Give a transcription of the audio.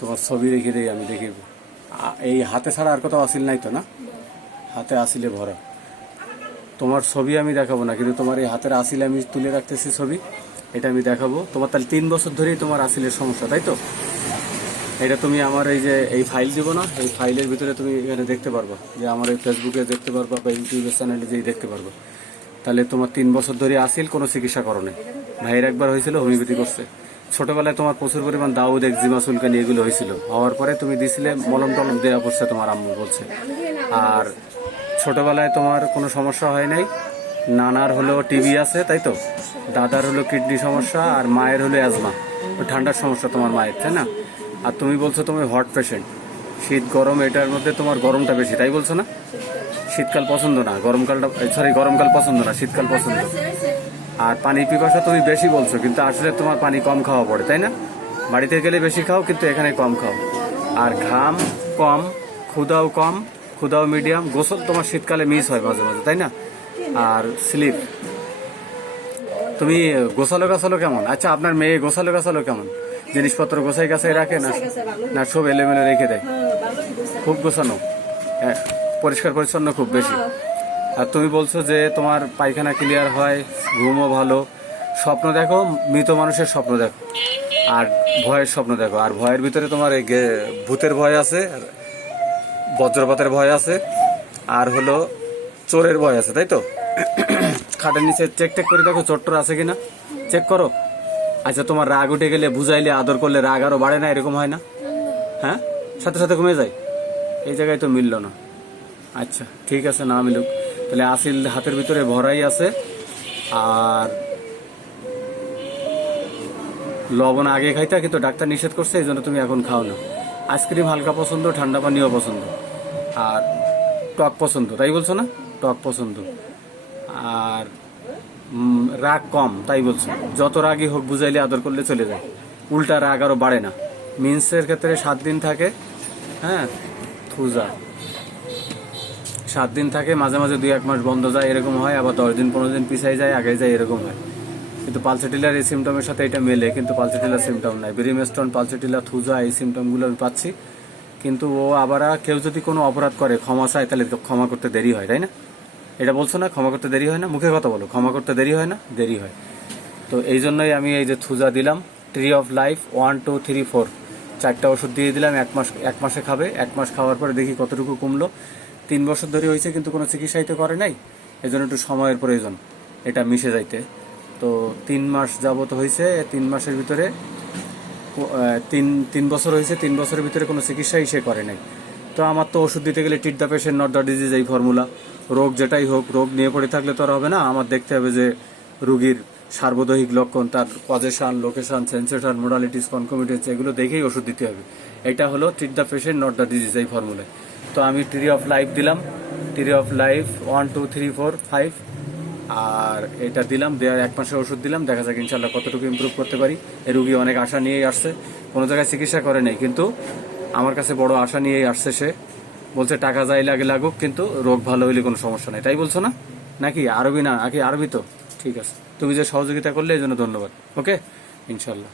তোমার ছবি রেখে দেই আমি দেখি। এই হাতে ছাড়া আর কোথাও আসিল নাই তো না? হাতে আসিলে ভরা। তোমার ছবি আমি দেখাবো না, কিন্তু তোমার এই হাতের আসিলে আমি তুলে রাখতেছি ছবি, এটা আমি দেখাবো। তোমার তাহলে 3 বছর ধরেই তোমার আসিলের সমস্যা, তাই তো? এটা তুমি আমার এই যে এই ফাইল দিব না, এই ফাইলের ভিতরে তুমি এখানে দেখতে পারবা, যে আমার এই ফেসবুকে দেখতে পারবা বা ইউটিউবের চ্যানেলে যেই দেখতে পারবা। তাহলে তোমার 3 বছর ধরে আসিল, কোনো চিকিৎসা করো নাই। ভাইয়ের একবার হয়েছিল, হোমিওপ্যাথি করছে। ছোটবেলায় তোমার প্রচুর পরিমাণ দাউদ, একজিমা, চুলকানি এগুলো হয়েছিল। হওয়ার পরে তুমি দিছিলে, মলম টলম দেওয়া করছে তোমার আম্মু বলছে। আর ছোটবেলায় তোমার কোনো সমস্যা হয় নাই। নানার হলো টিবি আছে, তাই তো? দাদার হলো কিডনি সমস্যা, আর মায়ের হলো অ্যাজমা, ঠান্ডার সমস্যা তোমার মায়ের, তাই না? আর তুমি বলছো তুমি হট পেশেন্ট, শীত গরম এটার মধ্যে তোমার গরমটা বেশি, তাই বলছো না? শীতকাল পছন্দ না, গরমকাল পছন্দ না, শীতকাল পছন্দ। আর পানি পিপাসা তুমি বেশি বলছো, কিন্তু আসলে তোমার পানি কম খাওয়া পড়ে, তাই না? বাড়িতে গেলে বেশি খাও, কিন্তু এখানে কম খাও। আর ঘাম কম, ক্ষুধাও মিডিয়াম, গোসল তোমার শীতকালে মিস হয় মাঝে মাঝে, তাই না? আর স্লিপ, তুমি গোছালো কেমন? আচ্ছা, আপনার মেয়ে গোছালো কেমন? জিনিসপত্র গোছাই গাছাই রাখে না? না সব এলোমেলো রেখে দেয়? খুব গোছানো, পরিষ্কার পরিচ্ছন্ন খুব বেশি। আর তুমি বলছো যে তোমার পায়খানা ক্লিয়ার হয়, ঘুমও ভালো, স্বপ্ন দেখো, মৃত মানুষের স্বপ্ন দেখো, আর ভয়ের স্বপ্ন দেখো। আর ভয়ের ভিতরে তোমার এই ভূতের ভয় আছে, বজ্রপাতের ভয় আছে, আর হলো চোরের ভয় আছে, তাই তো? খাটের নিচে চেক করে দেখো চোর আছে কিনা, চেক করো। আচ্ছা, তোমার রাগ উঠে গেলে, বুঝাইলে, আদর করলে রাগ আরো বাড়ে না? এরকম হয় না? হ্যাঁ, সাথে সাথে কমে যায়। এই জায়গায় তো মিললো না। আচ্ছা ঠিক আছে, না মিলুক, তাহলে আসিল হাতের ভিতরে ভরাই আছে। আর লবণ আগে খাইতা, কিন্তু ডাক্তার নিষেধ করছে, এই জন্য তুমি এখন খাও না। আইসক্রিম হালকা পছন্দ, ঠান্ডা পানীয় পছন্দ, আর টক পছন্দ, তাই বলছো না? টক পছন্দ। আর রাগ কম, তাই বলছো? যত রাগই হোক, বুঝাইলে, আদর করলে চলে যায়, উল্টা রাগ আরো বাড়ে না। মিন্সের ক্ষেত্রে 7 দিন থাকে, হ্যাঁ, থুজা 7 দিন থাকে, মাঝে মাঝে 2-1 মাস বন্ধ যায়, এরকম হয়। আবার 10 দিন 15 দিন পিছাই যায়, আগে যায়, এরকম হয়। কিন্তু পালসেটিলার এই সিমটমের সাথে এটা মেলে, কিন্তু পালসেটিলার সিমটম নাই। ব্রিমস্টোন, পালসেটিলা, থুজা, এই সিমটমগুলো আমি পাচ্ছি। কিন্তু ও আবার, কেউ যদি কোনো অপরাধ করে ক্ষমা চায়, তাহলে ক্ষমা করতে দেরি হয়, তাই না? এটা বলছো না, ক্ষমা করতে দেরি হয় না? মুখে কথা বলো, ক্ষমা করতে দেরি হয় না? দেরি হয়। তো এই জন্যই আমি এই যে থুজা দিলাম, ট্রি অফ লাইফ 1, 2, 3, 4, 4টা ওষুধ দিয়ে দিলাম। 1 মাসে খাবে। 1 মাস খাওয়ার পরে দেখি কতটুকু কমলো। 3 বছর ধরে হয়েছে, কিন্তু কোনো চিকিৎসাই তো করে নাই, এই জন্য একটু সময়ের প্রয়োজন এটা মিশে যাইতে। তো 3 মাস যাবত হয়েছে, 3 মাসের ভিতরে 3 বছর হয়েছে, 3 বছরের ভিতরে কোনো চিকিৎসাই সে করে নাই। তো আমার তো ওষুধ দিতে গেলে treat the patient not the disease, এই ফর্মুলা। রোগ যেটাই হোক, রোগ নিয়ে পড়ে থাকলে তো আর হবে না। আমার দেখতে হবে যে রুগীর সার্বদৈহিক লক্ষণ, তার পজেশন, লোকেশন, সেন্সেশন, মোডালিটিস, কনকমিটেন্স, এগুলো দেখেই ওষুধ দিতে হবে। এটা হলো treat the patient not the disease, এই ফর্মুলায়। তো আমি ট্রি অফ লাইফ দিলাম, ট্রি অফ লাইফ 1, 2, 3, 4, 5, আর এটা দিলাম। দেওয়ার 1 মাসের ওষুধ দিলাম, দেখা যাক ইনশাল্লাহ কতটুকু ইমপ্রুভ করতে পারি। এই রুগী অনেক আশা নিয়েই আসছে, কোনো জায়গায় চিকিৎসা করে নেই, কিন্তু আমার কাছে বড় আশা নিয়েই আসছে। সে বলছে টাকা যাই লাগে লাগুক, কিন্তু রোগ ভালো হইলে কোনো সমস্যা নাই, তাই বলছো না? নাকি আরবি? না, আরবি তো ঠিক আছে। তুমি যে সহযোগিতা করলে, এই জন্য ধন্যবাদ। ওকে, ইনশাল্লাহ।